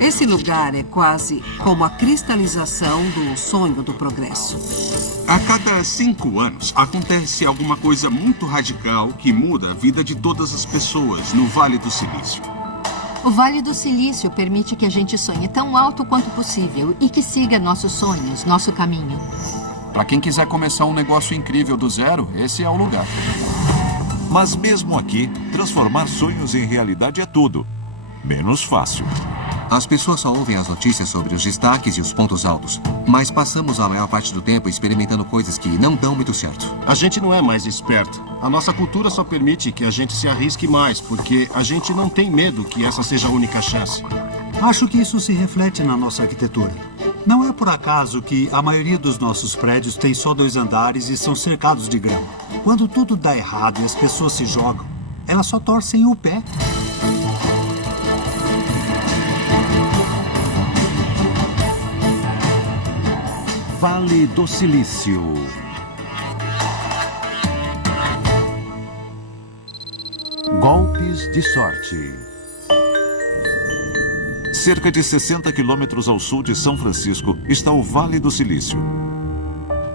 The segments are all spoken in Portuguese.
Esse lugar é quase como a cristalização do sonho do progresso. A cada 5 anos, acontece alguma coisa muito radical que muda a vida de todas as pessoas no Vale do Silício. O Vale do Silício permite que a gente sonhe tão alto quanto possível e que siga nossos sonhos, nosso caminho. Para quem quiser começar um negócio incrível do zero, esse é o lugar. Mas mesmo aqui, transformar sonhos em realidade é tudo menos fácil. As pessoas só ouvem as notícias sobre os destaques e os pontos altos, mas passamos a maior parte do tempo experimentando coisas que não dão muito certo. A gente não é mais esperto. A nossa cultura só permite que a gente se arrisque mais, porque a gente não tem medo que essa seja a única chance. Acho que isso se reflete na nossa arquitetura. Não é por acaso que a maioria dos nossos prédios tem só 2 andares e são cercados de grama. Quando tudo dá errado e as pessoas se jogam, elas só torcem o pé. Vale do Silício. Golpes de sorte. Cerca de 60 quilômetros ao sul de São Francisco está o Vale do Silício.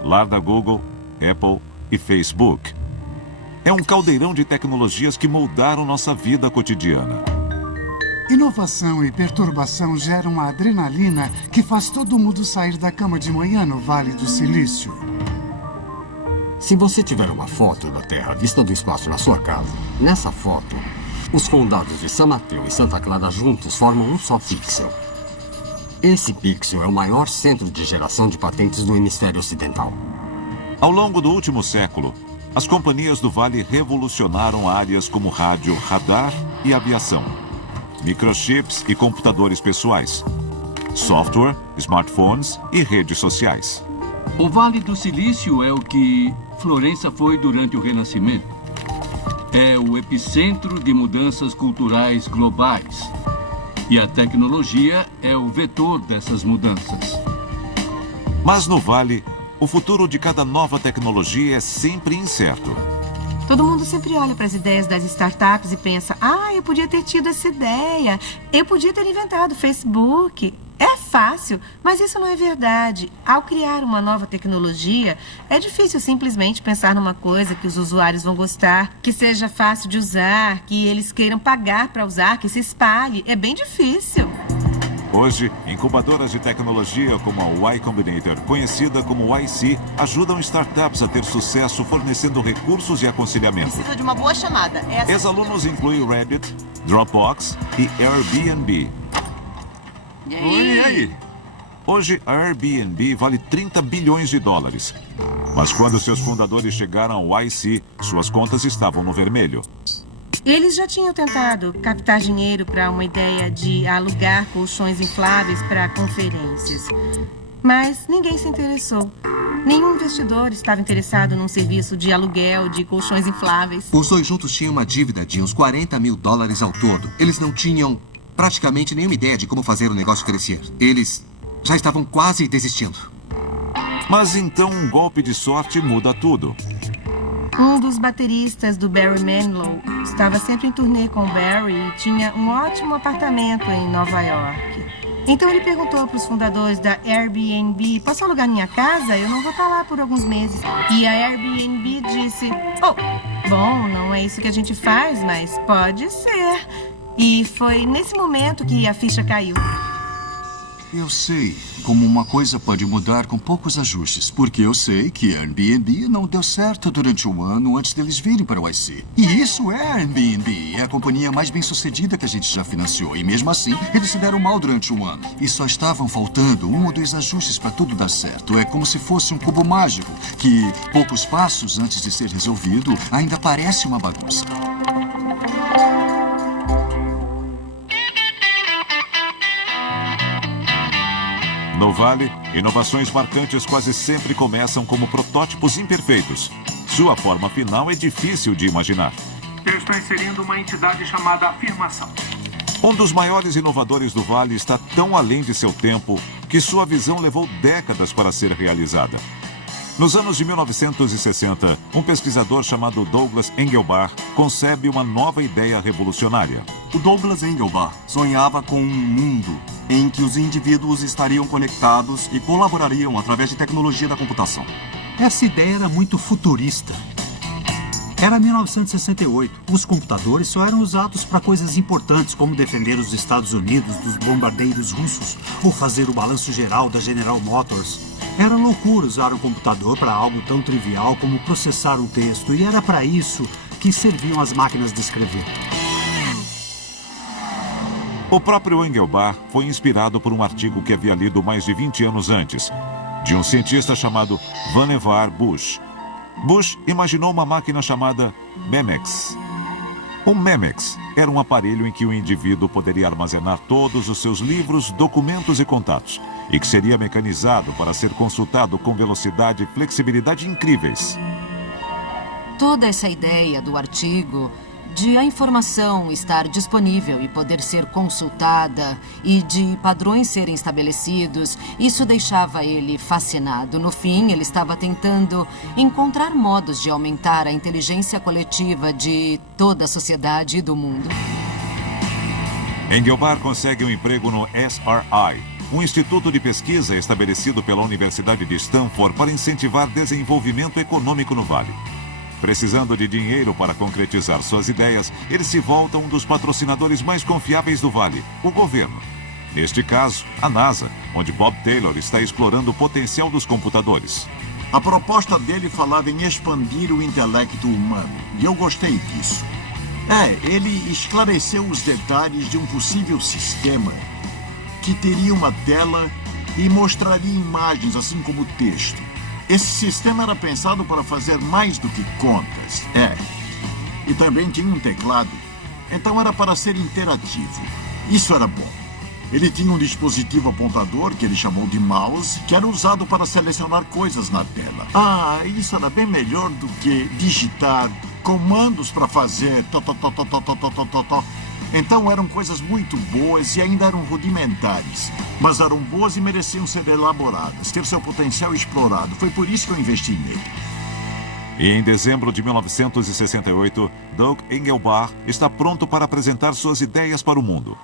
Lar da Google, Apple e Facebook. É um caldeirão de tecnologias que moldaram nossa vida cotidiana. Inovação e perturbação geram uma adrenalina que faz todo mundo sair da cama de manhã no Vale do Silício. Se você tiver uma foto da Terra vista do espaço na sua casa, nessa foto, os condados de São Mateus e Santa Clara juntos formam um só pixel. Esse pixel é o maior centro de geração de patentes do hemisfério ocidental. Ao longo do último século, as companhias do Vale revolucionaram áreas como rádio, radar e aviação. Microchips e computadores pessoais, software, smartphones e redes sociais. O Vale do Silício é o que Florença foi durante o Renascimento. É o epicentro de mudanças culturais globais. E a tecnologia é o vetor dessas mudanças. Mas no Vale, o futuro de cada nova tecnologia é sempre incerto. Todo mundo sempre olha para as ideias das startups e pensa: eu podia ter tido essa ideia, eu podia ter inventado o Facebook. É fácil, mas isso não é verdade. Ao criar uma nova tecnologia, é difícil simplesmente pensar numa coisa que os usuários vão gostar, que seja fácil de usar, que eles queiram pagar para usar, que se espalhe. É bem difícil. Hoje, incubadoras de tecnologia como a Y Combinator, conhecida como YC, ajudam startups a ter sucesso fornecendo recursos e aconselhamento. Precisa de uma boa chamada. Ex-alunos incluem Reddit, Dropbox e Airbnb. E aí? Hoje, a Airbnb vale 30 bilhões de dólares. Mas quando seus fundadores chegaram ao YC, suas contas estavam no vermelho. Eles já tinham tentado captar dinheiro para uma ideia de alugar colchões infláveis para conferências. Mas ninguém se interessou. Nenhum investidor estava interessado num serviço de aluguel de colchões infláveis. Os dois juntos tinham uma dívida de uns 40 mil dólares ao todo. Eles não tinham praticamente nenhuma ideia de como fazer o negócio crescer. Eles já estavam quase desistindo. Mas então um golpe de sorte muda tudo. Um dos bateristas do Barry Manilow estava sempre em turnê com o Barry e tinha um ótimo apartamento em Nova York. Então ele perguntou para os fundadores da Airbnb: posso alugar minha casa? Eu não vou estar lá por alguns meses. E a Airbnb disse: bom, não é isso que a gente faz, mas pode ser. E foi nesse momento que a ficha caiu. Eu sei como uma coisa pode mudar com poucos ajustes, porque eu sei que a Airbnb não deu certo durante um ano antes deles virem para o IC. E isso é a Airbnb, é a companhia mais bem-sucedida que a gente já financiou. E mesmo assim, eles se deram mal durante um ano. E só estavam faltando 1 ou 2 ajustes para tudo dar certo. É como se fosse um cubo mágico, que poucos passos antes de ser resolvido, ainda parece uma bagunça. No Vale, inovações marcantes quase sempre começam como protótipos imperfeitos. Sua forma final é difícil de imaginar. Eu estou inserindo uma entidade chamada afirmação. Um dos maiores inovadores do Vale está tão além de seu tempo que sua visão levou décadas para ser realizada. Nos anos de 1960, um pesquisador chamado Douglas Engelbart concebe uma nova ideia revolucionária. O Douglas Engelbart sonhava com um mundo em que os indivíduos estariam conectados e colaborariam através de tecnologia da computação. Essa ideia era muito futurista. Era 1968. Os computadores só eram usados para coisas importantes, como defender os Estados Unidos dos bombardeiros russos ou fazer o balanço geral da General Motors. Era loucura usar um computador para algo tão trivial como processar um texto, e era para isso que serviam as máquinas de escrever. O próprio Engelbart foi inspirado por um artigo que havia lido mais de 20 anos antes, de um cientista chamado Vannevar Bush. Bush imaginou uma máquina chamada Memex. O Memex era um aparelho em que o indivíduo poderia armazenar todos os seus livros, documentos e contatos, e que seria mecanizado para ser consultado com velocidade e flexibilidade incríveis. Toda essa ideia do artigo de a informação estar disponível e poder ser consultada e de padrões serem estabelecidos, isso deixava ele fascinado. No fim, ele estava tentando encontrar modos de aumentar a inteligência coletiva de toda a sociedade e do mundo. Engelbart consegue um emprego no SRI, um instituto de pesquisa estabelecido pela Universidade de Stanford para incentivar desenvolvimento econômico no Vale. Precisando de dinheiro para concretizar suas ideias, ele se volta a um dos patrocinadores mais confiáveis do Vale, o governo. Neste caso, a NASA, onde Bob Taylor está explorando o potencial dos computadores. A proposta dele falava em expandir o intelecto humano, e eu gostei disso. Ele esclareceu os detalhes de um possível sistema que teria uma tela e mostraria imagens, assim como texto. Esse sistema era pensado para fazer mais do que contas. E também tinha um teclado. Então era para ser interativo. Isso era bom. Ele tinha um dispositivo apontador, que ele chamou de mouse, que era usado para selecionar coisas na tela. Isso era bem melhor do que digitar comandos para fazer Então eram coisas muito boas e ainda eram rudimentares. Mas eram boas e mereciam ser elaboradas, ter seu potencial explorado. Foi por isso que eu investi nele. E em dezembro de 1968, Doug Engelbart está pronto para apresentar suas ideias para o mundo.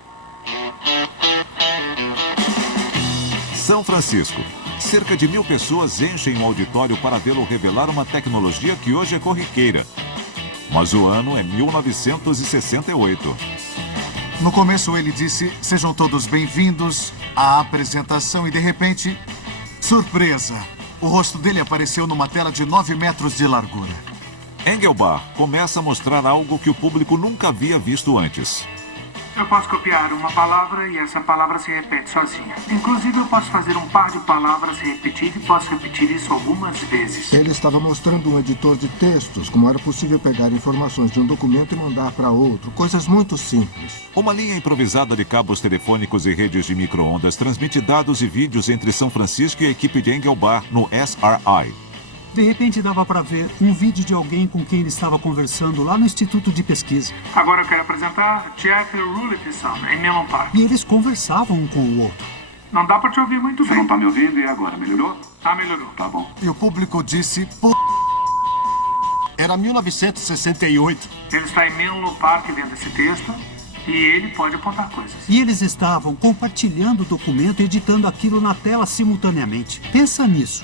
São Francisco. Cerca de 1000 pessoas enchem o auditório para vê-lo revelar uma tecnologia que hoje é corriqueira. Mas o ano é 1968. No começo ele disse, sejam todos bem-vindos à apresentação e de repente, surpresa, o rosto dele apareceu numa tela de 9 metros de largura. Engelbart começa a mostrar algo que o público nunca havia visto antes. Eu posso copiar uma palavra e essa palavra se repete sozinha. Inclusive, eu posso fazer um par de palavras repetidas e posso repetir isso algumas vezes. Ele estava mostrando um editor de textos, como era possível pegar informações de um documento e mandar para outro. Coisas muito simples. Uma linha improvisada de cabos telefônicos e redes de micro-ondas transmite dados e vídeos entre São Francisco e a equipe de Engelbart no SRI. De repente dava para ver um vídeo de alguém com quem ele estava conversando lá no Instituto de Pesquisa. Agora eu quero apresentar Jack Rulifson, em Menlo Park. E eles conversavam um com o outro. Não dá para te ouvir muito bem. Você não tá me ouvindo e agora? Melhorou? Melhorou. Tá bom. E o público disse, pô... Era 1968. Ele está em Menlo Park vendo esse texto e ele pode apontar coisas. E eles estavam compartilhando o documento e editando aquilo na tela simultaneamente. Pensa nisso.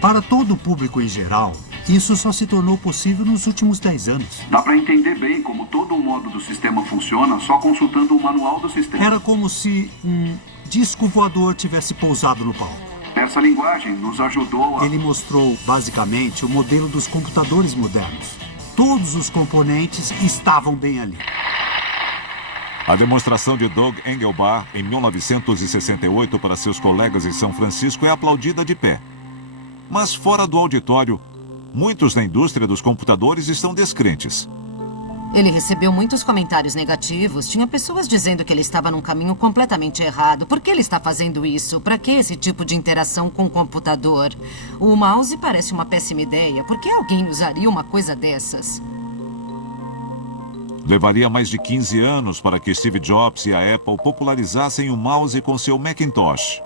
Para todo o público em geral, isso só se tornou possível nos últimos 10 anos. Dá para entender bem como todo o modo do sistema funciona só consultando o manual do sistema. Era como se um disco voador tivesse pousado no palco. Essa linguagem nos ajudou a... Ele mostrou, basicamente, o modelo dos computadores modernos. Todos os componentes estavam bem ali. A demonstração de Doug Engelbart em 1968 para seus colegas em São Francisco é aplaudida de pé. Mas fora do auditório, muitos na indústria dos computadores estão descrentes. Ele recebeu muitos comentários negativos. Tinha pessoas dizendo que ele estava num caminho completamente errado. Por que ele está fazendo isso? Para que esse tipo de interação com o computador? O mouse parece uma péssima ideia. Por que alguém usaria uma coisa dessas? Levaria mais de 15 anos para que Steve Jobs e a Apple popularizassem o mouse com seu Macintosh.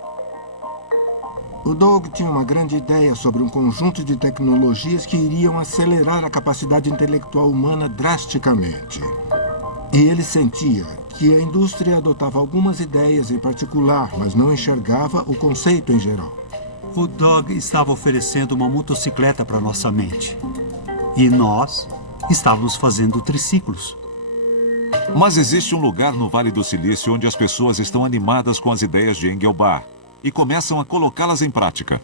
O Doug tinha uma grande ideia sobre um conjunto de tecnologias que iriam acelerar a capacidade intelectual humana drasticamente. E ele sentia que a indústria adotava algumas ideias em particular, mas não enxergava o conceito em geral. O Doug estava oferecendo uma motocicleta para nossa mente. E nós estávamos fazendo triciclos. Mas existe um lugar no Vale do Silício onde as pessoas estão animadas com as ideias de Engelbart e começam a colocá-las em prática.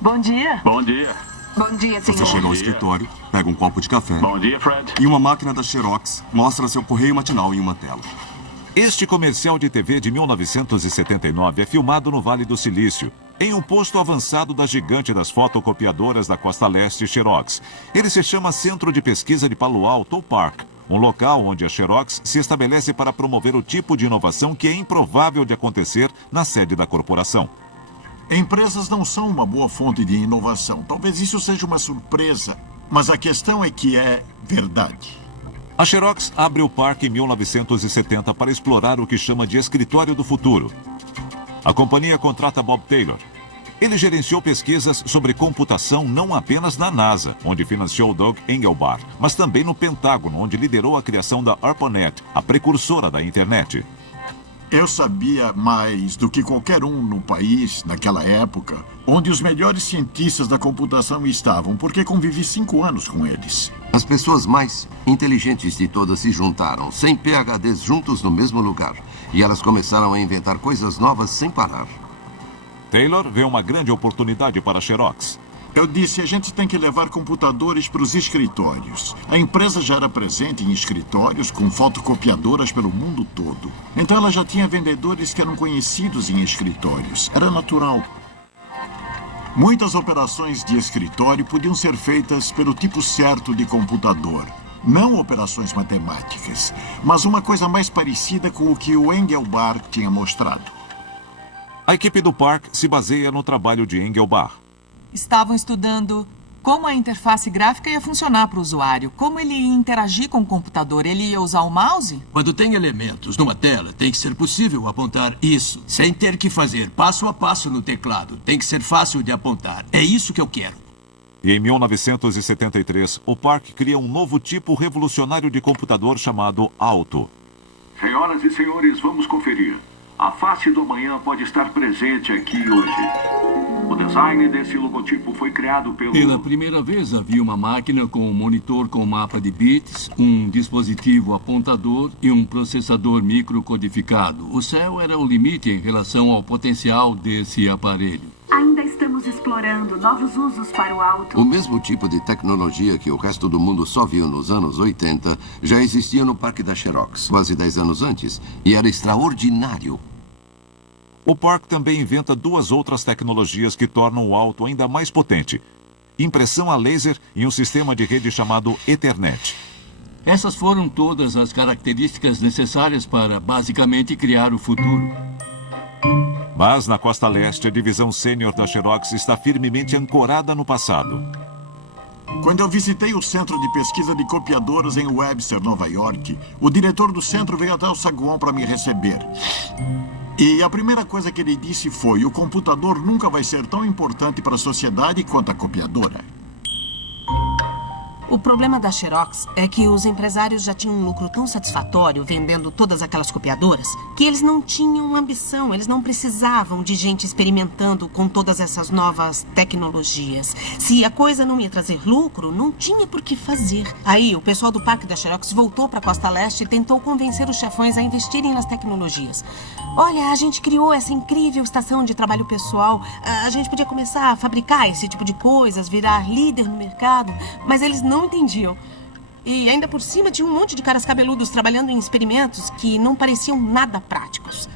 Bom dia. Bom dia. Bom dia, senhor. Você chega ao escritório, pega um copo de café. Bom dia, Fred. E uma máquina da Xerox mostra seu correio matinal em uma tela. Este comercial de TV de 1979 é filmado no Vale do Silício, em um posto avançado da gigante das fotocopiadoras da Costa Leste, Xerox. Ele se chama Centro de Pesquisa de Palo Alto, ou PARC, um local onde a Xerox se estabelece para promover o tipo de inovação que é improvável de acontecer na sede da corporação. Empresas não são uma boa fonte de inovação. Talvez isso seja uma surpresa, mas a questão é que é verdade. A Xerox abre o parque em 1970 para explorar o que chama de escritório do futuro. A companhia contrata Bob Taylor. Ele gerenciou pesquisas sobre computação não apenas na NASA, onde financiou Doug Engelbart, mas também no Pentágono, onde liderou a criação da ARPANET, a precursora da internet. Eu sabia mais do que qualquer um no país, naquela época, onde os melhores cientistas da computação estavam, porque convivi 5 anos com eles. As pessoas mais inteligentes de todas se juntaram, sem PhDs juntos no mesmo lugar. E elas começaram a inventar coisas novas sem parar. Taylor vê uma grande oportunidade para a Xerox. Eu disse, a gente tem que levar computadores para os escritórios. A empresa já era presente em escritórios com fotocopiadoras pelo mundo todo. Então ela já tinha vendedores que eram conhecidos em escritórios. Era natural. Muitas operações de escritório podiam ser feitas pelo tipo certo de computador. Não operações matemáticas, mas uma coisa mais parecida com o que o Engelbart tinha mostrado. A equipe do PARC se baseia no trabalho de Engelbart. Estavam estudando como a interface gráfica ia funcionar para o usuário, como ele ia interagir com o computador. Ele ia usar o mouse? Quando tem elementos numa tela, tem que ser possível apontar isso, sem ter que fazer passo a passo no teclado. Tem que ser fácil de apontar. É isso que eu quero. E em 1973, o PARC cria um novo tipo revolucionário de computador chamado Alto. Senhoras e senhores, vamos conferir. A face do amanhã pode estar presente aqui hoje. O design desse logotipo foi criado pelo... Pela primeira vez havia uma máquina com um monitor com mapa de bits, um dispositivo apontador e um processador microcodificado. O céu era o limite em relação ao potencial desse aparelho. Ainda estamos explorando novos usos para o Alto. O mesmo tipo de tecnologia que o resto do mundo só viu nos anos 80 já existia no Parque da Xerox, quase 10 anos antes, e era extraordinário. O PARC também inventa 2 outras tecnologias que tornam o Alto ainda mais potente: impressão a laser e um sistema de rede chamado Ethernet. Essas foram todas as características necessárias para, basicamente, criar o futuro. Mas, na Costa Leste, a divisão sênior da Xerox está firmemente ancorada no passado. Quando eu visitei o Centro de Pesquisa de Copiadoras em Webster, Nova York, o diretor do centro veio até o saguão para me receber. E a primeira coisa que ele disse foi: o computador nunca vai ser tão importante para a sociedade quanto a copiadora. O problema da Xerox é que os empresários já tinham um lucro tão satisfatório vendendo todas aquelas copiadoras que eles não tinham ambição, eles não precisavam de gente experimentando com todas essas novas tecnologias. Se a coisa não ia trazer lucro, não tinha por que fazer. Aí o pessoal do Parque da Xerox voltou para a Costa Leste e tentou convencer os chefões a investirem nas tecnologias. Olha, a gente criou essa incrível estação de trabalho pessoal. A gente podia começar a fabricar esse tipo de coisas, virar líder no mercado, mas eles não entendiam. E ainda por cima tinha um monte de caras cabeludos trabalhando em experimentos que não pareciam nada práticos.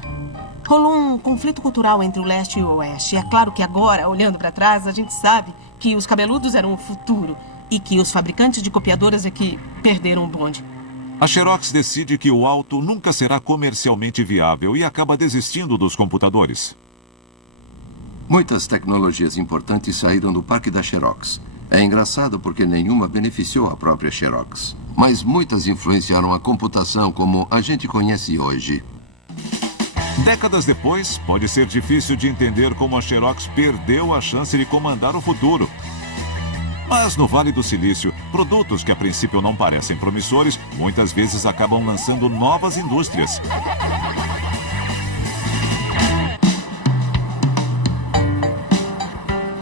Rolou um conflito cultural entre o leste e o oeste. É claro que agora, olhando para trás, a gente sabe que os cabeludos eram o futuro e que os fabricantes de copiadoras é que perderam o bonde. A Xerox decide que o Alto nunca será comercialmente viável e acaba desistindo dos computadores. Muitas tecnologias importantes saíram do Parque da Xerox. É engraçado porque nenhuma beneficiou a própria Xerox. Mas muitas influenciaram a computação como a gente conhece hoje. Décadas depois, pode ser difícil de entender como a Xerox perdeu a chance de comandar o futuro. Mas no Vale do Silício, produtos que a princípio não parecem promissores, muitas vezes acabam lançando novas indústrias.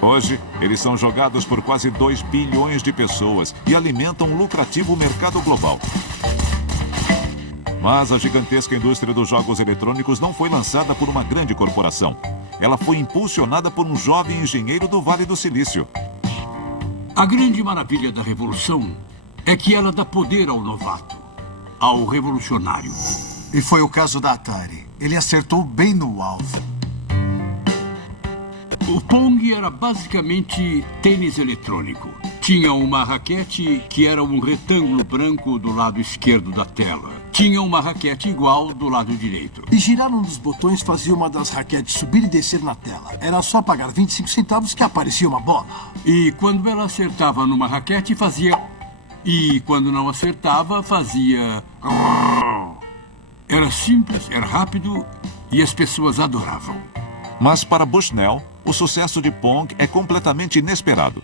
Hoje, eles são jogados por quase 2 bilhões de pessoas e alimentam um lucrativo mercado global. Mas a gigantesca indústria dos jogos eletrônicos não foi lançada por uma grande corporação. Ela foi impulsionada por um jovem engenheiro do Vale do Silício. A grande maravilha da revolução é que ela dá poder ao novato, ao revolucionário. E foi o caso da Atari. Ele acertou bem no alvo. O Pong era basicamente tênis eletrônico. Tinha uma raquete que era um retângulo branco do lado esquerdo da tela. Tinha uma raquete igual do lado direito. E girar um dos botões fazia uma das raquetes subir e descer na tela. Era só pagar 25 centavos que aparecia uma bola. E quando ela acertava numa raquete, fazia... E quando não acertava, fazia... Era simples, era rápido e as pessoas adoravam. Mas para Bushnell, o sucesso de Pong é completamente inesperado.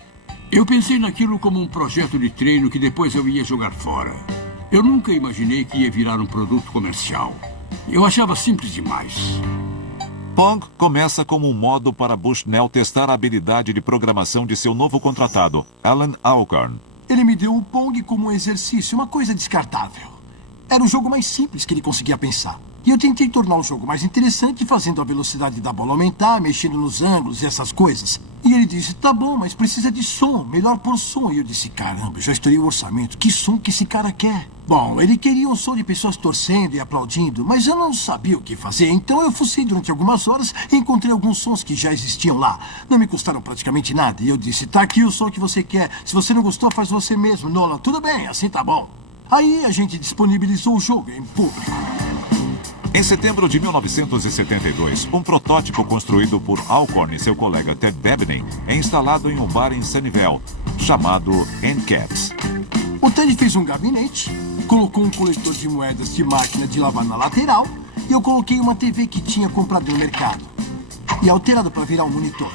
Eu pensei naquilo como um projeto de treino que depois eu ia jogar fora. Eu nunca imaginei que ia virar um produto comercial. Eu achava simples demais. Pong começa como um modo para Bushnell testar a habilidade de programação de seu novo contratado, Alan Alcorn. Ele me deu o Pong como um exercício, uma coisa descartável. Era o jogo mais simples que ele conseguia pensar. E eu tentei tornar o jogo mais interessante, fazendo a velocidade da bola aumentar, mexendo nos ângulos e essas coisas. E ele disse, tá bom, mas precisa de som, melhor por som. E eu disse, caramba, eu já estourei o orçamento, que som que esse cara quer? Bom, ele queria um som de pessoas torcendo e aplaudindo, mas eu não sabia o que fazer. Então eu fucei durante algumas horas e encontrei alguns sons que já existiam lá. Não me custaram praticamente nada. E eu disse, tá aqui o som que você quer. Se você não gostou, faz você mesmo. Nolan, tudo bem, assim tá bom. Aí a gente disponibilizou o jogo em público. Em setembro de 1972, um protótipo construído por Alcorn e seu colega Ted Babinin é instalado em um bar em Sunnyvale, chamado Endcaps. O Ted fez um gabinete, colocou um coletor de moedas de máquina de lavar na lateral e eu coloquei uma TV que tinha comprado no mercado e alterado para virar um monitor.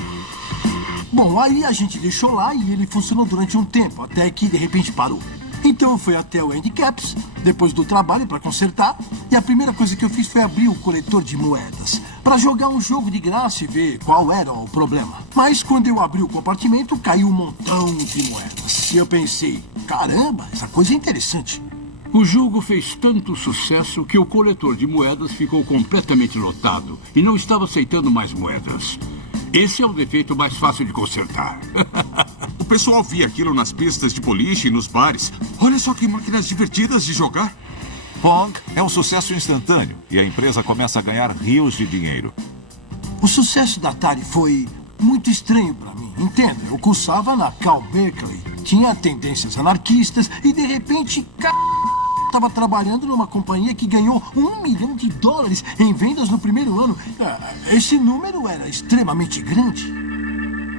Bom, aí a gente deixou lá e ele funcionou durante um tempo, até que de repente parou. Então eu fui até o Endcaps, depois do trabalho, para consertar. E a primeira coisa que eu fiz foi abrir o coletor de moedas, para jogar um jogo de graça e ver qual era o problema. Mas quando eu abri o compartimento, caiu um montão de moedas. E eu pensei, caramba, essa coisa é interessante. O jogo fez tanto sucesso que o coletor de moedas ficou completamente lotado e não estava aceitando mais moedas. Esse é o defeito mais fácil de consertar. O pessoal via aquilo nas pistas de boliche e nos bares. Olha só que máquinas divertidas de jogar. Pong é um sucesso instantâneo e a empresa começa a ganhar rios de dinheiro. O sucesso da Atari foi muito estranho para mim, entende? Eu cursava na Cal Berkeley, tinha tendências anarquistas e de repente... Estava trabalhando numa companhia que ganhou $1 milhão em vendas no primeiro ano. Esse número era extremamente grande.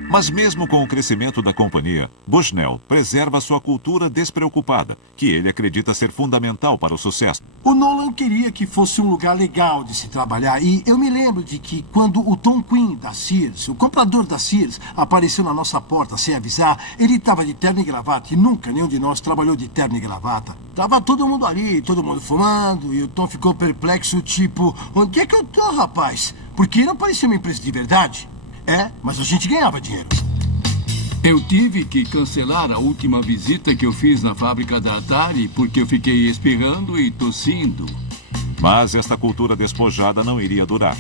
Mas mesmo com o crescimento da companhia, Bushnell preserva sua cultura despreocupada, que ele acredita ser fundamental para o sucesso. O Nolan queria que fosse um lugar legal de se trabalhar. E eu me lembro de que quando o Tom Quinn da Sears, o comprador da Sears, apareceu na nossa porta sem avisar, ele estava de terno e gravata. E nunca nenhum de nós trabalhou de terno e gravata. Tava todo mundo ali, todo mundo fumando. E o Tom ficou perplexo, tipo, onde é que eu tô, rapaz? Porque não parecia uma empresa de verdade. É, mas a gente ganhava dinheiro. Eu tive que cancelar a última visita que eu fiz na fábrica da Atari porque eu fiquei espirrando e tossindo. Mas esta cultura despojada não iria durar.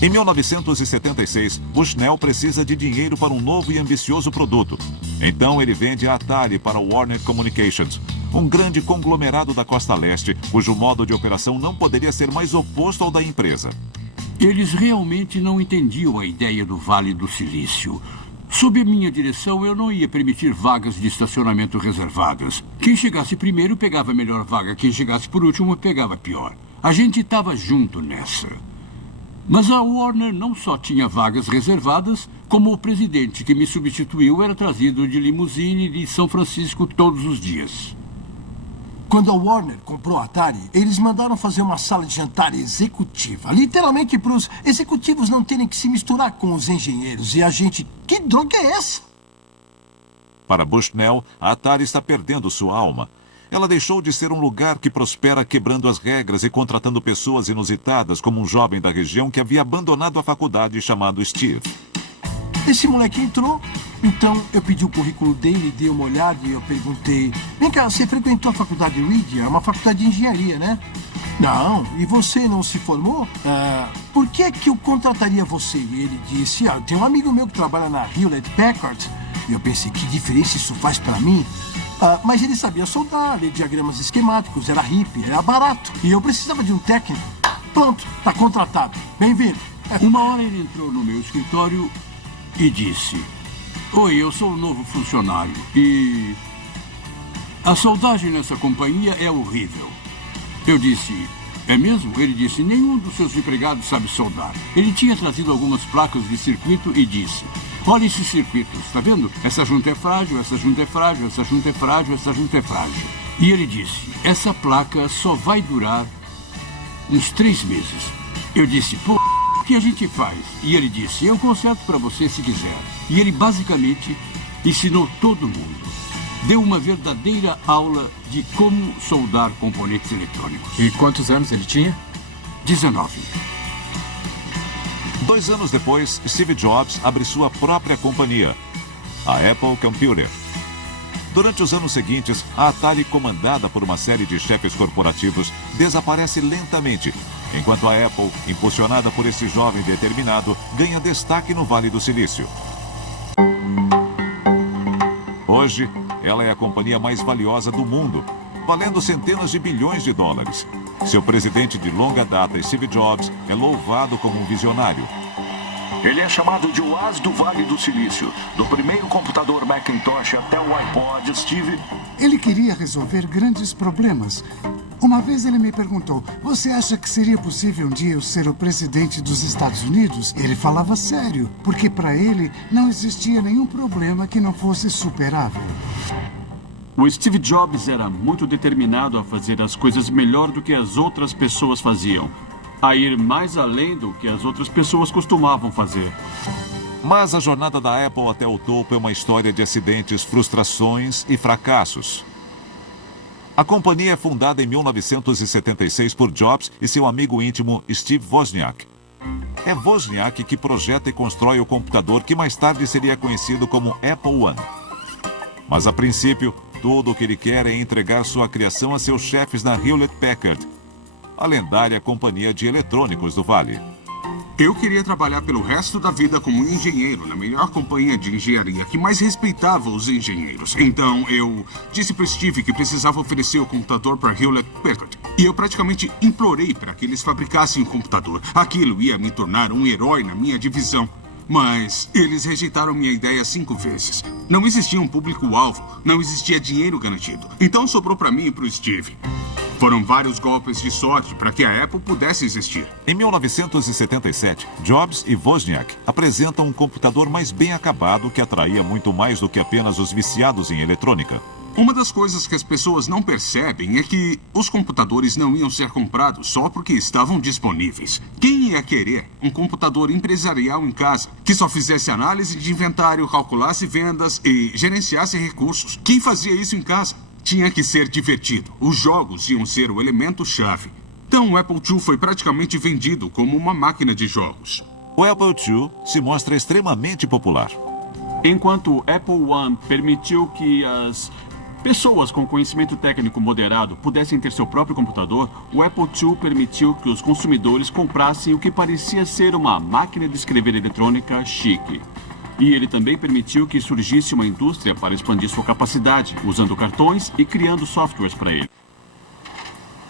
Em 1976, Bushnell precisa de dinheiro para um novo e ambicioso produto. Então ele vende a Atari para o Warner Communications, um grande conglomerado da Costa Leste, cujo modo de operação não poderia ser mais oposto ao da empresa. Eles realmente não entendiam a ideia do Vale do Silício. Sob a minha direção, eu não ia permitir vagas de estacionamento reservadas. Quem chegasse primeiro pegava a melhor vaga, quem chegasse por último pegava a pior. A gente estava junto nessa. Mas a Warner não só tinha vagas reservadas, como o presidente que me substituiu era trazido de limusine de São Francisco todos os dias. Quando a Warner comprou a Atari, eles mandaram fazer uma sala de jantar executiva. Literalmente para os executivos não terem que se misturar com os engenheiros. E a gente... Que droga é essa? Para Bushnell, a Atari está perdendo sua alma. Ela deixou de ser um lugar que prospera quebrando as regras e contratando pessoas inusitadas, como um jovem da região que havia abandonado a faculdade chamado Steve. Esse moleque entrou, então eu pedi o currículo dele, dei uma olhada e eu perguntei: vem cá, você frequentou a faculdade Reed? É uma faculdade de engenharia, né? Não, e você não se formou? Por que é que eu contrataria você? E ele disse: tem um amigo meu que trabalha na Hewlett Packard. E eu pensei: que diferença isso faz para mim? Mas ele sabia soldar, ler diagramas esquemáticos, era hippie, era barato. E eu precisava de um técnico. Pronto, tá contratado. Bem-vindo. Uma hora ele entrou no meu escritório e disse: oi, eu sou o novo funcionário e a soldagem nessa companhia é horrível. Eu disse: é mesmo? Ele disse: nenhum dos seus empregados sabe soldar. Ele tinha trazido algumas placas de circuito e disse: olha esses circuitos, está vendo? Essa junta é frágil, essa junta é frágil, essa junta é frágil, essa junta é frágil. E ele disse: essa placa só vai durar uns 3 meses. Eu disse: pô, o que a gente faz? E ele disse: eu conserto para você se quiser. E ele basicamente ensinou todo mundo. Deu uma verdadeira aula de como soldar componentes eletrônicos. E quantos anos ele tinha? 19. 2 anos depois, Steve Jobs abre sua própria companhia, a Apple Computer. Durante os anos seguintes, a Atari, comandada por uma série de chefes corporativos, desaparece lentamente, enquanto a Apple, impulsionada por esse jovem determinado, ganha destaque no Vale do Silício. Hoje, ela é a companhia mais valiosa do mundo, valendo centenas de bilhões de dólares. Seu presidente de longa data, Steve Jobs, é louvado como um visionário. Ele é chamado de o as do Vale do Silício. Do primeiro computador Macintosh até o iPod, Steve... Ele queria resolver grandes problemas. Uma vez ele me perguntou: você acha que seria possível um dia eu ser o presidente dos Estados Unidos? Ele falava sério, porque para ele não existia nenhum problema que não fosse superável. O Steve Jobs era muito determinado a fazer as coisas melhor do que as outras pessoas faziam. A ir mais além do que as outras pessoas costumavam fazer. Mas a jornada da Apple até o topo é uma história de acidentes, frustrações e fracassos. A companhia é fundada em 1976 por Jobs e seu amigo íntimo Steve Wozniak. É Wozniak que projeta e constrói o computador que mais tarde seria conhecido como Apple I. Mas a princípio, tudo o que ele quer é entregar sua criação a seus chefes na Hewlett Packard, a lendária companhia de eletrônicos do Vale. Eu queria trabalhar pelo resto da vida como um engenheiro na melhor companhia de engenharia que mais respeitava os engenheiros. Então eu disse para Steve que precisava oferecer o computador para Hewlett Packard. E eu praticamente implorei para que eles fabricassem um computador. Aquilo ia me tornar um herói na minha divisão. Mas eles rejeitaram minha ideia 5 vezes. Não existia um público-alvo, não existia dinheiro garantido. Então sobrou para mim e para o Steve. Foram vários golpes de sorte para que a Apple pudesse existir. Em 1977, Jobs e Wozniak apresentam um computador mais bem acabado que atraía muito mais do que apenas os viciados em eletrônica. Uma das coisas que as pessoas não percebem é que os computadores não iam ser comprados só porque estavam disponíveis. Quem ia querer um computador empresarial em casa que só fizesse análise de inventário, calculasse vendas e gerenciasse recursos? Quem fazia isso em casa? Tinha que ser divertido. Os jogos iam ser o elemento-chave. Então o Apple II foi praticamente vendido como uma máquina de jogos. O Apple II se mostra extremamente popular. Enquanto o Apple I permitiu que as pessoas com conhecimento técnico moderado pudessem ter seu próprio computador, o Apple II permitiu que os consumidores comprassem o que parecia ser uma máquina de escrever eletrônica chique. E ele também permitiu que surgisse uma indústria para expandir sua capacidade, usando cartões e criando softwares para ele.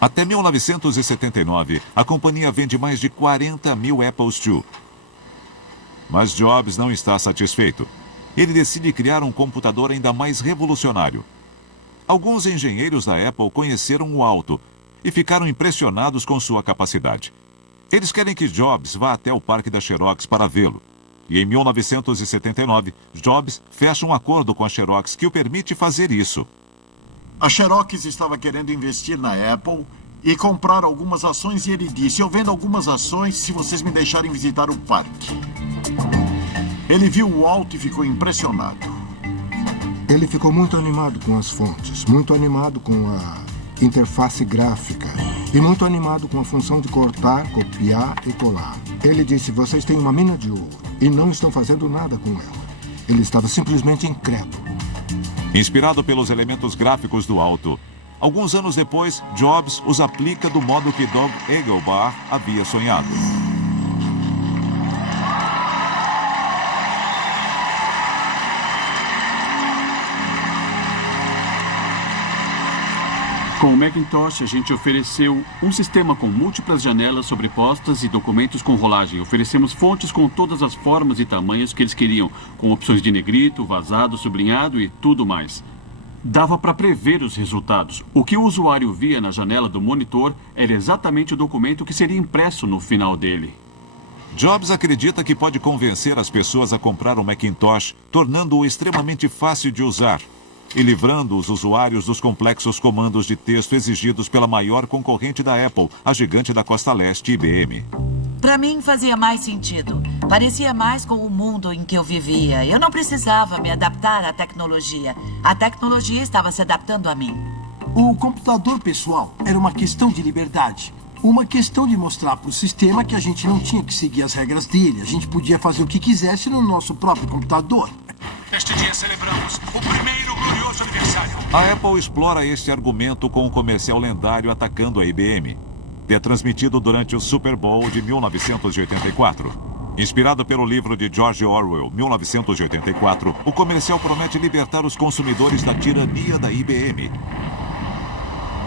Até 1979, a companhia vende mais de 40 mil Apple II. Mas Jobs não está satisfeito. Ele decide criar um computador ainda mais revolucionário. Alguns engenheiros da Apple conheceram o alto e ficaram impressionados com sua capacidade. Eles querem que Jobs vá até o Parque da Xerox para vê-lo. E em 1979, Jobs fecha um acordo com a Xerox que o permite fazer isso. A Xerox estava querendo investir na Apple e comprar algumas ações e ele disse: eu vendo algumas ações se vocês me deixarem visitar o parque. Ele viu o alto e ficou impressionado. Ele ficou muito animado com as fontes, muito animado com a interface gráfica e muito animado com a função de cortar, copiar e colar. Ele disse, vocês têm uma mina de ouro e não estão fazendo nada com ela. Ele estava simplesmente incrédulo. Inspirado pelos elementos gráficos do alto, alguns anos depois, Jobs os aplica do modo que Doug Engelbart havia sonhado. Com o Macintosh, a gente ofereceu um sistema com múltiplas janelas sobrepostas e documentos com rolagem. Oferecemos fontes com todas as formas e tamanhos que eles queriam, com opções de negrito, vazado, sublinhado e tudo mais. Dava para prever os resultados. O que o usuário via na janela do monitor era exatamente o documento que seria impresso no final dele. Jobs acredita que pode convencer as pessoas a comprar um Macintosh, tornando-o extremamente fácil de usar e livrando os usuários dos complexos comandos de texto exigidos pela maior concorrente da Apple, a gigante da Costa Leste, IBM. Para mim fazia mais sentido. Parecia mais com o mundo em que eu vivia. Eu não precisava me adaptar à tecnologia. A tecnologia estava se adaptando a mim. O computador pessoal era uma questão de liberdade. Uma questão de mostrar para o sistema que a gente não tinha que seguir as regras dele. A gente podia fazer o que quisesse no nosso próprio computador. Neste dia celebramos o primeiro glorioso aniversário. A Apple explora este argumento com um comercial lendário atacando a IBM. É transmitido durante o Super Bowl de 1984. Inspirado pelo livro de George Orwell, 1984, o comercial promete libertar os consumidores da tirania da IBM.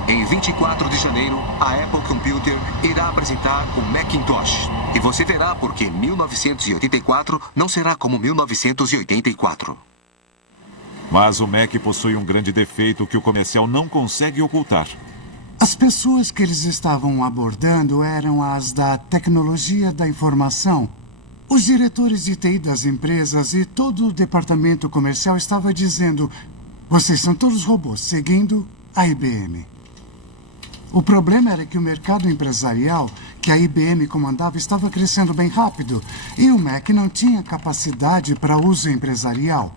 Em 24 de janeiro, a Apple Computer irá apresentar o Macintosh. E você verá porque 1984 não será como 1984. Mas o Mac possui um grande defeito que o comercial não consegue ocultar. As pessoas que eles estavam abordando eram as da tecnologia da informação. Os diretores de TI das empresas e todo o departamento comercial estava dizendo: vocês são todos robôs, seguindo a IBM. O problema era que o mercado empresarial que a IBM comandava estava crescendo bem rápido e o Mac não tinha capacidade para uso empresarial.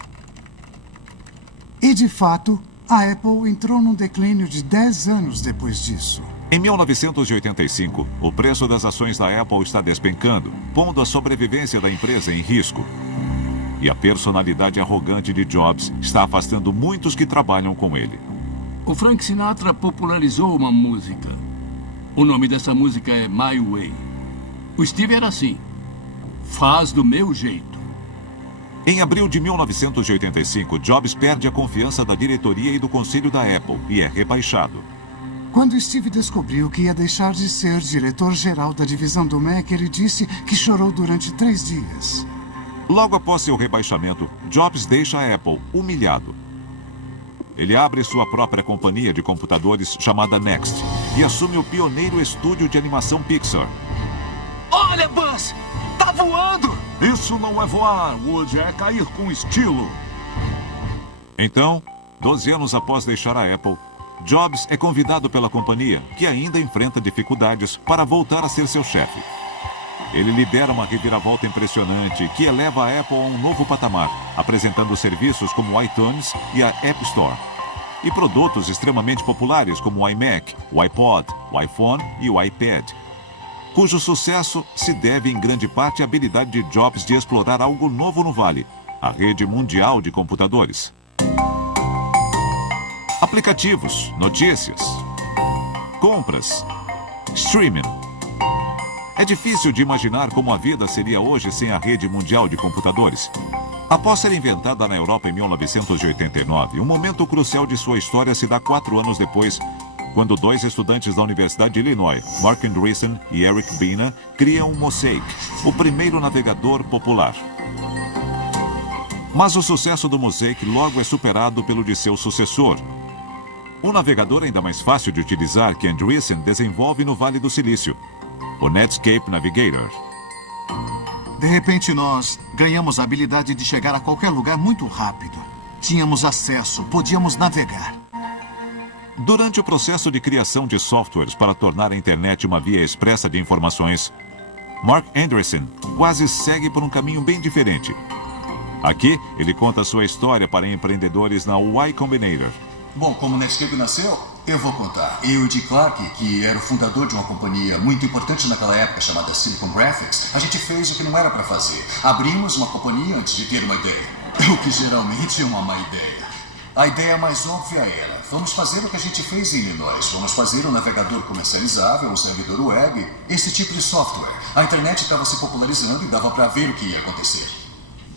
E, de fato, a Apple entrou num declínio de 10 anos depois disso. Em 1985, o preço das ações da Apple está despencando, pondo a sobrevivência da empresa em risco. E a personalidade arrogante de Jobs está afastando muitos que trabalham com ele. O Frank Sinatra popularizou uma música. O nome dessa música é My Way. O Steve era assim: faz do meu jeito. Em abril de 1985, Jobs perde a confiança da diretoria e do conselho da Apple e é rebaixado. Quando Steve descobriu que ia deixar de ser diretor-geral da divisão do Mac, ele disse que chorou durante 3 dias. Logo após seu rebaixamento, Jobs deixa a Apple humilhado. Ele abre sua própria companhia de computadores chamada Next e assume o pioneiro estúdio de animação Pixar. Olha, Buzz! Tá voando! Isso não é voar, Woody, é cair com estilo. Então, 12 anos após deixar a Apple, Jobs é convidado pela companhia, que ainda enfrenta dificuldades, para voltar a ser seu chefe. Ele lidera uma reviravolta impressionante que eleva a Apple a um novo patamar, apresentando serviços como o iTunes e a App Store. E produtos extremamente populares como o iMac, o iPod, o iPhone e o iPad, cujo sucesso se deve em grande parte à habilidade de Jobs de explorar algo novo no Vale, a rede mundial de computadores. Aplicativos, notícias, compras, streaming. É difícil de imaginar como a vida seria hoje sem a rede mundial de computadores. Após ser inventada na Europa em 1989, um momento crucial de sua história se dá 4 anos depois, quando 2 estudantes da Universidade de Illinois, Mark Andreessen e Eric Bina, criam o Mosaic, o primeiro navegador popular. Mas o sucesso do Mosaic logo é superado pelo de seu sucessor, um navegador ainda mais fácil de utilizar que Andreessen desenvolve no Vale do Silício, o Netscape Navigator. De repente, nós ganhamos a habilidade de chegar a qualquer lugar muito rápido. Tínhamos acesso, podíamos navegar. Durante o processo de criação de softwares para tornar a internet uma via expressa de informações, Mark Andreessen quase segue por um caminho bem diferente. Aqui, ele conta sua história para empreendedores na Y Combinator. Bom, como o Netscape nasceu, eu vou contar. Eu e o Dick Clark, que era o fundador de uma companhia muito importante naquela época chamada Silicon Graphics, a gente fez o que não era para fazer. Abrimos uma companhia antes de ter uma ideia. O que geralmente é uma má ideia. A ideia mais óbvia era, vamos fazer o que a gente fez em Illinois. Vamos fazer um navegador comercializável, um servidor web, esse tipo de software. A internet estava se popularizando e dava para ver o que ia acontecer.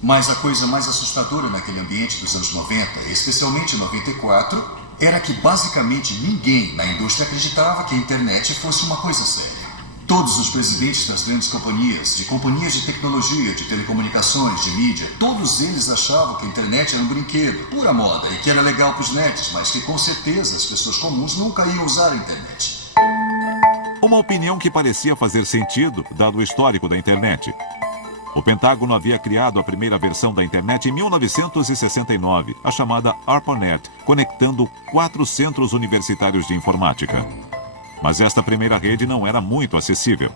Mas a coisa mais assustadora naquele ambiente dos anos 90, especialmente em 94, era que basicamente ninguém na indústria acreditava que a internet fosse uma coisa séria. Todos os presidentes das grandes companhias de tecnologia, de telecomunicações, de mídia, todos eles achavam que a internet era um brinquedo, pura moda, e que era legal para os nerds, mas que com certeza as pessoas comuns nunca iam usar a internet. Uma opinião que parecia fazer sentido, dado o histórico da internet. O Pentágono havia criado a primeira versão da internet em 1969, a chamada ARPANET, conectando 4 centros universitários de informática. Mas esta primeira rede não era muito acessível.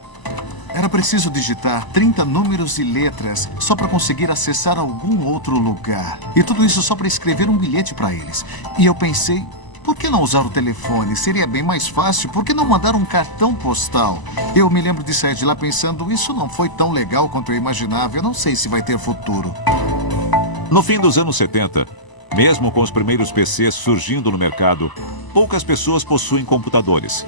Era preciso digitar 30 números e letras só para conseguir acessar algum outro lugar. E tudo isso só para escrever um bilhete para eles. E eu pensei, por que não usar o telefone? Seria bem mais fácil. Por que não mandar um cartão postal? Eu me lembro de sair de lá pensando, isso não foi tão legal quanto eu imaginava. Eu não sei se vai ter futuro. No fim dos anos 70, mesmo com os primeiros PCs surgindo no mercado, poucas pessoas possuem computadores.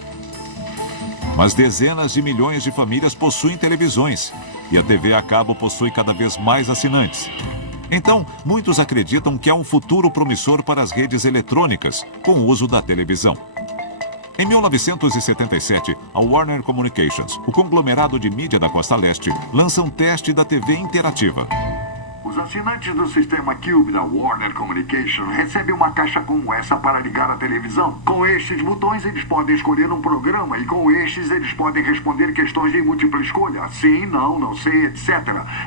Mas dezenas de milhões de famílias possuem televisões. E a TV a cabo possui cada vez mais assinantes. Então, muitos acreditam que há um futuro promissor para as redes eletrônicas, com o uso da televisão. Em 1977, a Warner Communications, o conglomerado de mídia da Costa Leste, lança um teste da TV interativa. Os assinantes do sistema Cube da Warner Communication recebem uma caixa como essa para ligar a televisão. Com estes botões, eles podem escolher um programa e com estes eles podem responder questões de múltipla escolha. Sim, não, não sei, etc.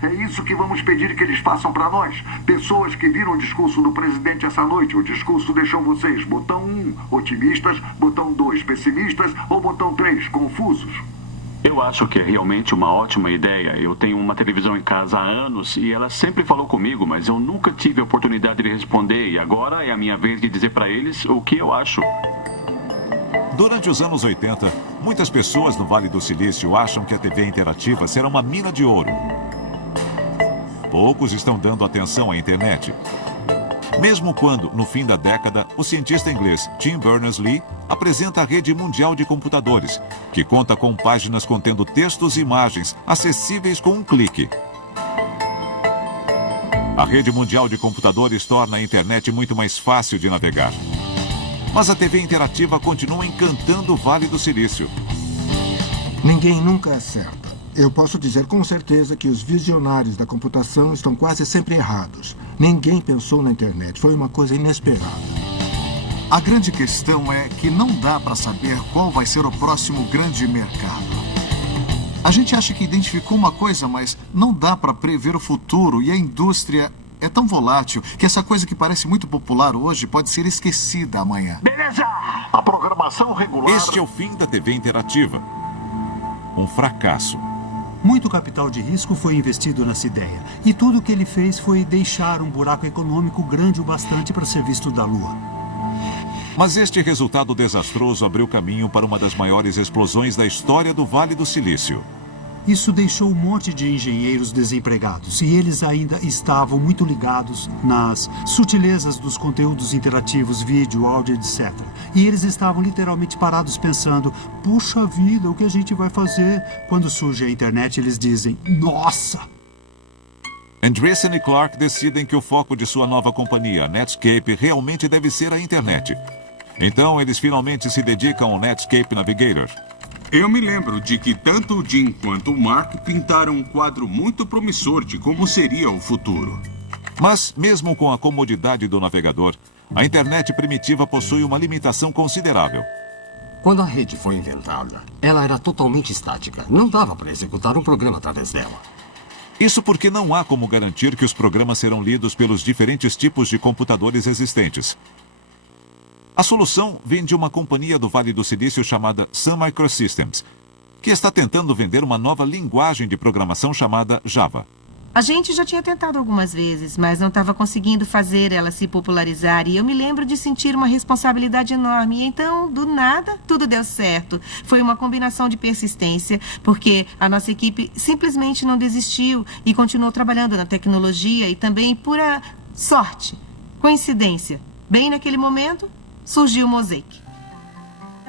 É isso que vamos pedir que eles façam para nós. Pessoas que viram o discurso do presidente essa noite. O discurso deixou vocês botão 1, otimistas, botão 2, pessimistas ou botão 3, confusos. Eu acho que é realmente uma ótima ideia. Eu tenho uma televisão em casa há anos e ela sempre falou comigo, mas eu nunca tive a oportunidade de responder. E agora é a minha vez de dizer para eles o que eu acho. Durante os anos 80, muitas pessoas no Vale do Silício acham que a TV interativa será uma mina de ouro. Poucos estão dando atenção à internet. Mesmo quando, no fim da década, o cientista inglês Tim Berners-Lee apresenta a rede mundial de computadores, que conta com páginas contendo textos e imagens acessíveis com um clique. A rede mundial de computadores torna a internet muito mais fácil de navegar. Mas a TV interativa continua encantando o Vale do Silício. Ninguém nunca acerta. Eu posso dizer com certeza que os visionários da computação estão quase sempre errados. Ninguém pensou na internet. Foi uma coisa inesperada. A grande questão é que não dá para saber qual vai ser o próximo grande mercado. A gente acha que identificou uma coisa, mas não dá para prever o futuro. E a indústria é tão volátil que essa coisa que parece muito popular hoje pode ser esquecida amanhã. Beleza! A programação regular... Este é o fim da TV interativa. Um fracasso. Muito capital de risco foi investido nessa ideia. E tudo o que ele fez foi deixar um buraco econômico grande o bastante para ser visto da Lua. Mas este resultado desastroso abriu caminho para uma das maiores explosões da história do Vale do Silício. Isso deixou um monte de engenheiros desempregados e eles ainda estavam muito ligados nas sutilezas dos conteúdos interativos, vídeo, áudio, etc. E eles estavam literalmente parados pensando, puxa vida, o que a gente vai fazer? Quando surge a internet, eles dizem, nossa! Andreessen e Clark decidem que o foco de sua nova companhia, a Netscape, realmente deve ser a internet. Então, eles finalmente se dedicam ao Netscape Navigator. Eu me lembro de que tanto o Jim quanto o Mark pintaram um quadro muito promissor de como seria o futuro. Mas, mesmo com a comodidade do navegador, a internet primitiva possui uma limitação considerável. Quando a rede foi inventada, ela era totalmente estática. Não dava para executar um programa através dela. Isso porque não há como garantir que os programas serão lidos pelos diferentes tipos de computadores existentes. A solução vem de uma companhia do Vale do Silício chamada Sun Microsystems, que está tentando vender uma nova linguagem de programação chamada Java. A gente já tinha tentado algumas vezes, mas não estava conseguindo fazer ela se popularizar. E eu me lembro de sentir uma responsabilidade enorme. E então, do nada, tudo deu certo. Foi uma combinação de persistência, porque a nossa equipe simplesmente não desistiu e continuou trabalhando na tecnologia e também pura sorte, coincidência. Bem naquele momento, surgiu o Mosaic.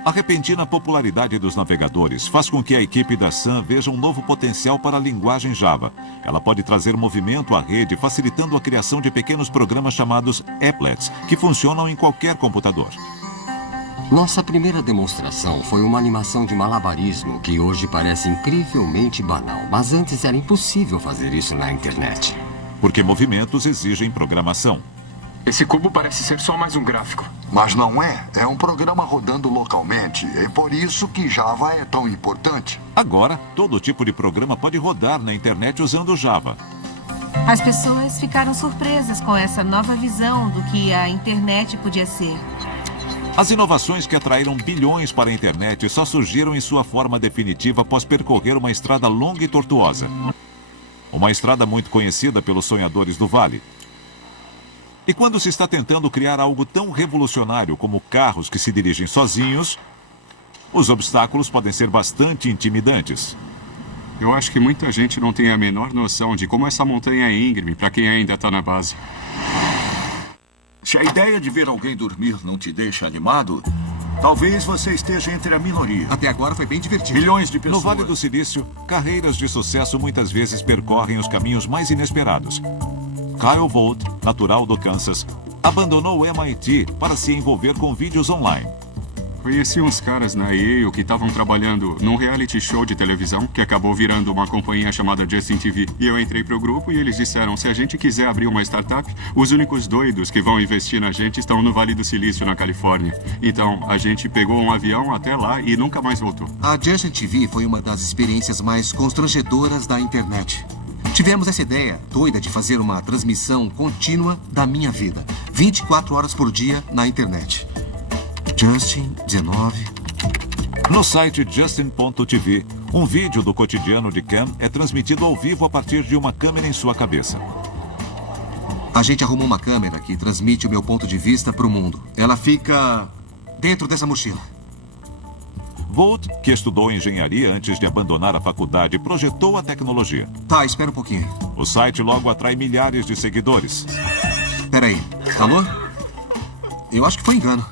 A repentina popularidade dos navegadores faz com que a equipe da Sun veja um novo potencial para a linguagem Java. Ela pode trazer movimento à rede, facilitando a criação de pequenos programas chamados applets, que funcionam em qualquer computador. Nossa primeira demonstração foi uma animação de malabarismo que hoje parece incrivelmente banal, mas antes era impossível fazer isso na internet. Porque movimentos exigem programação. Esse cubo parece ser só mais um gráfico. Mas não é. É um programa rodando localmente. É por isso que Java é tão importante. Agora, todo tipo de programa pode rodar na internet usando Java. As pessoas ficaram surpresas com essa nova visão do que a internet podia ser. As inovações que atraíram bilhões para a internet só surgiram em sua forma definitiva após percorrer uma estrada longa e tortuosa. Uma estrada muito conhecida pelos sonhadores do Vale. E quando se está tentando criar algo tão revolucionário como carros que se dirigem sozinhos, os obstáculos podem ser bastante intimidantes. Eu acho que muita gente não tem a menor noção de como essa montanha é íngreme para quem ainda está na base. Se a ideia de ver alguém dormir não te deixa animado, talvez você esteja entre a minoria. Até agora foi bem divertido. Milhões de pessoas. No Vale do Silício, carreiras de sucesso muitas vezes percorrem os caminhos mais inesperados. Kyle Vogt, natural do Kansas, abandonou o MIT para se envolver com vídeos online. Conheci uns caras na Yale que estavam trabalhando num reality show de televisão que acabou virando uma companhia chamada Justin TV. E eu entrei pro grupo e eles disseram, se a gente quiser abrir uma startup, os únicos doidos que vão investir na gente estão no Vale do Silício, na Califórnia. Então, a gente pegou um avião até lá e nunca mais voltou. A Justin TV foi uma das experiências mais constrangedoras da internet. Tivemos essa ideia doida de fazer uma transmissão contínua da minha vida, 24 horas por dia na internet. Justin, 19... No site Justin.tv, um vídeo do cotidiano de Cam é transmitido ao vivo a partir de uma câmera em sua cabeça. A gente arrumou uma câmera que transmite o meu ponto de vista para o mundo. Ela fica dentro dessa mochila. Vogt, que estudou engenharia antes de abandonar a faculdade, projetou a tecnologia. Tá, espera um pouquinho. O site logo atrai milhares de seguidores. Peraí, alô? Eu acho que foi engano.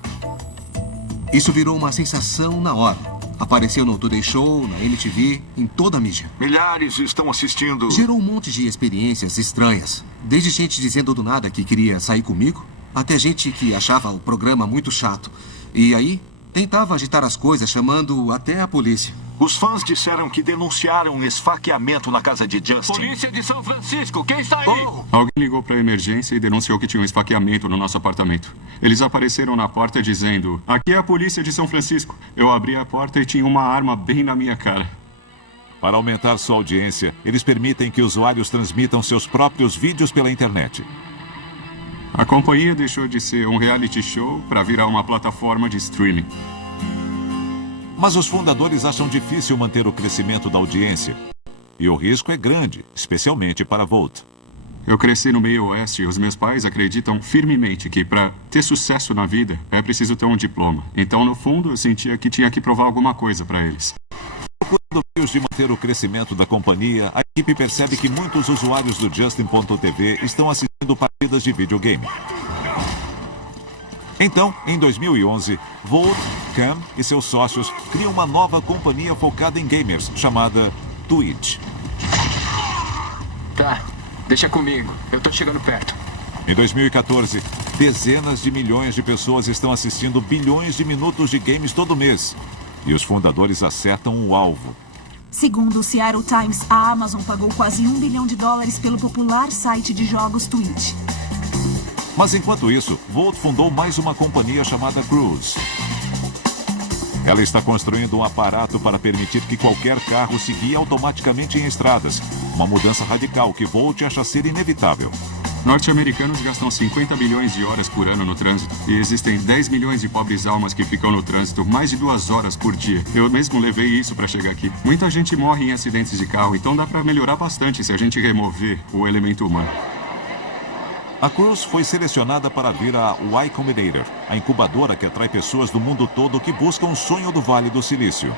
Isso virou uma sensação na hora. Apareceu no Today Show, na MTV, em toda a mídia. Milhares estão assistindo. Gerou um monte de experiências estranhas. Desde gente dizendo do nada que queria sair comigo, até gente que achava o programa muito chato. E aí, tentava agitar as coisas, chamando até a polícia. Os fãs disseram que denunciaram um esfaqueamento na casa de Justin. Polícia de São Francisco, quem está aí? Alguém ligou para a emergência e denunciou que tinha um esfaqueamento no nosso apartamento. Eles apareceram na porta dizendo, aqui é a polícia de São Francisco. Eu abri a porta e tinha uma arma bem na minha cara. Para aumentar sua audiência, eles permitem que usuários transmitam seus próprios vídeos pela internet. A companhia deixou de ser um reality show para virar uma plataforma de streaming. Mas os fundadores acham difícil manter o crescimento da audiência. E o risco é grande, especialmente para Vogt. Eu cresci no meio oeste e os meus pais acreditam firmemente que para ter sucesso na vida é preciso ter um diploma. Então, no fundo, eu sentia que tinha que provar alguma coisa para eles. Procurando meios de manter o crescimento da companhia, a equipe percebe que muitos usuários do Justin.tv estão assistindo partidas de videogame. Então, em 2011, Vogt, Cam e seus sócios criam uma nova companhia focada em gamers, chamada Twitch. Tá, deixa comigo. Eu tô chegando perto. Em 2014, dezenas de milhões de pessoas estão assistindo bilhões de minutos de games todo mês. E os fundadores acertam o alvo. Segundo o Seattle Times, a Amazon pagou quase $1 bilhão pelo popular site de jogos Twitch. Mas enquanto isso, Vogt fundou mais uma companhia chamada Cruise. Ela está construindo um aparato para permitir que qualquer carro se guie automaticamente em estradas. Uma mudança radical que Vogt acha ser inevitável. Norte-americanos gastam 50 bilhões de horas por ano no trânsito. E existem 10 milhões de pobres almas que ficam no trânsito mais de 2 horas por dia. Eu mesmo levei isso para chegar aqui. Muita gente morre em acidentes de carro, então dá para melhorar bastante se a gente remover o elemento humano. A Cruz foi selecionada para vir à Y Combinator, a incubadora que atrai pessoas do mundo todo que buscam o sonho do Vale do Silício.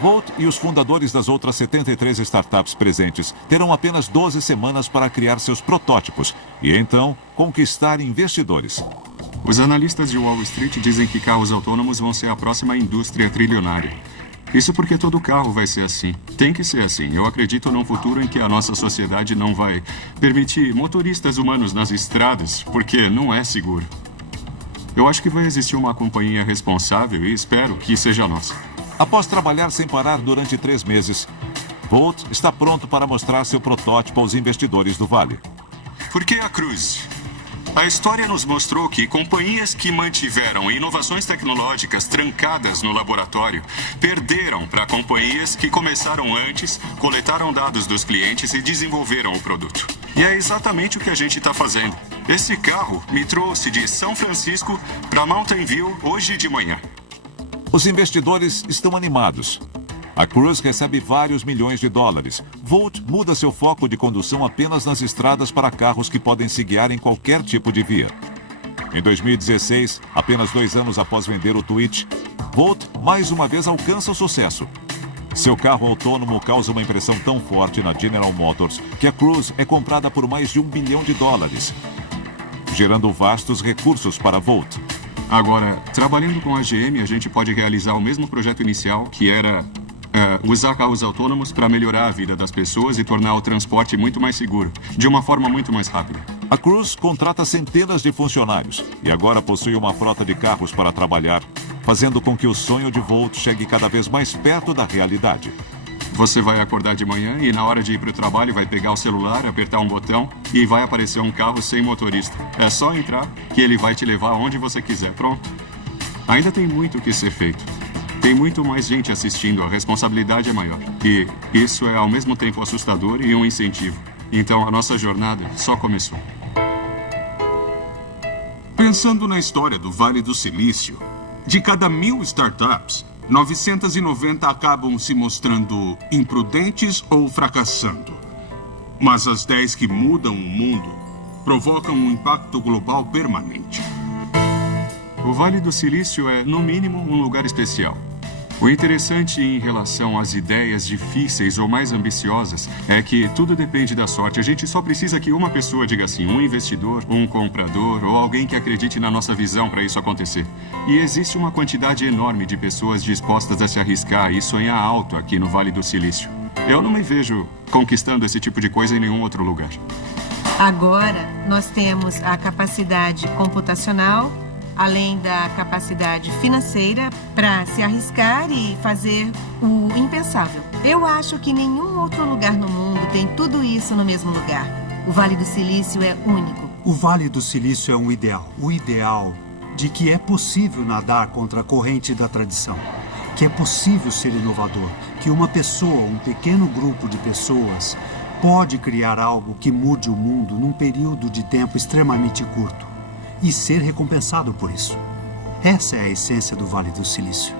Volt e os fundadores das outras 73 startups presentes terão apenas 12 semanas para criar seus protótipos e, então, conquistar investidores. Os analistas de Wall Street dizem que carros autônomos vão ser a próxima indústria trilionária. Isso porque todo carro vai ser assim. Tem que ser assim. Eu acredito num futuro em que a nossa sociedade não vai permitir motoristas humanos nas estradas, porque não é seguro. Eu acho que vai existir uma companhia responsável e espero que seja a nossa. Após trabalhar sem parar durante 3 meses, Volt está pronto para mostrar seu protótipo aos investidores do Vale. Por que a Cruz? A história nos mostrou que companhias que mantiveram inovações tecnológicas trancadas no laboratório perderam para companhias que começaram antes, coletaram dados dos clientes e desenvolveram o produto. E é exatamente o que a gente está fazendo. Esse carro me trouxe de São Francisco para Mountain View hoje de manhã. Os investidores estão animados. A Cruz recebe vários milhões de dólares. Volt muda seu foco de condução apenas nas estradas para carros que podem se guiar em qualquer tipo de via. Em 2016, apenas 2 anos após vender o Twitch, Volt mais uma vez alcança o sucesso. Seu carro autônomo causa uma impressão tão forte na General Motors que a Cruz é comprada por mais de $1 bilhão, gerando vastos recursos para Volt. Agora, trabalhando com a GM, a gente pode realizar o mesmo projeto inicial, que era usar carros autônomos para melhorar a vida das pessoas e tornar o transporte muito mais seguro, de uma forma muito mais rápida. A Cruz contrata centenas de funcionários e agora possui uma frota de carros para trabalhar, fazendo com que o sonho de Volt chegue cada vez mais perto da realidade. Você vai acordar de manhã e na hora de ir para o trabalho vai pegar o celular, apertar um botão e vai aparecer um carro sem motorista. É só entrar que ele vai te levar aonde você quiser. Pronto. Ainda tem muito o que ser feito. Tem muito mais gente assistindo, a responsabilidade é maior. E isso é ao mesmo tempo assustador e um incentivo. Então a nossa jornada só começou. Pensando na história do Vale do Silício, de cada 1000 startups, 990 acabam se mostrando imprudentes ou fracassando. Mas as 10 que mudam o mundo provocam um impacto global permanente. O Vale do Silício é, no mínimo, um lugar especial. O interessante em relação às ideias difíceis ou mais ambiciosas é que tudo depende da sorte. A gente só precisa que uma pessoa diga sim, um investidor, um comprador ou alguém que acredite na nossa visão para isso acontecer. E existe uma quantidade enorme de pessoas dispostas a se arriscar e sonhar alto aqui no Vale do Silício. Eu não me vejo conquistando esse tipo de coisa em nenhum outro lugar. Agora, nós temos a capacidade computacional, além da capacidade financeira para se arriscar e fazer o impensável. Eu acho que nenhum outro lugar no mundo tem tudo isso no mesmo lugar. O Vale do Silício é único. O Vale do Silício é um ideal. O ideal de que é possível nadar contra a corrente da tradição. Que é possível ser inovador. Que uma pessoa, um pequeno grupo de pessoas, pode criar algo que mude o mundo num período de tempo extremamente curto. E ser recompensado por isso. Essa é a essência do Vale do Silício.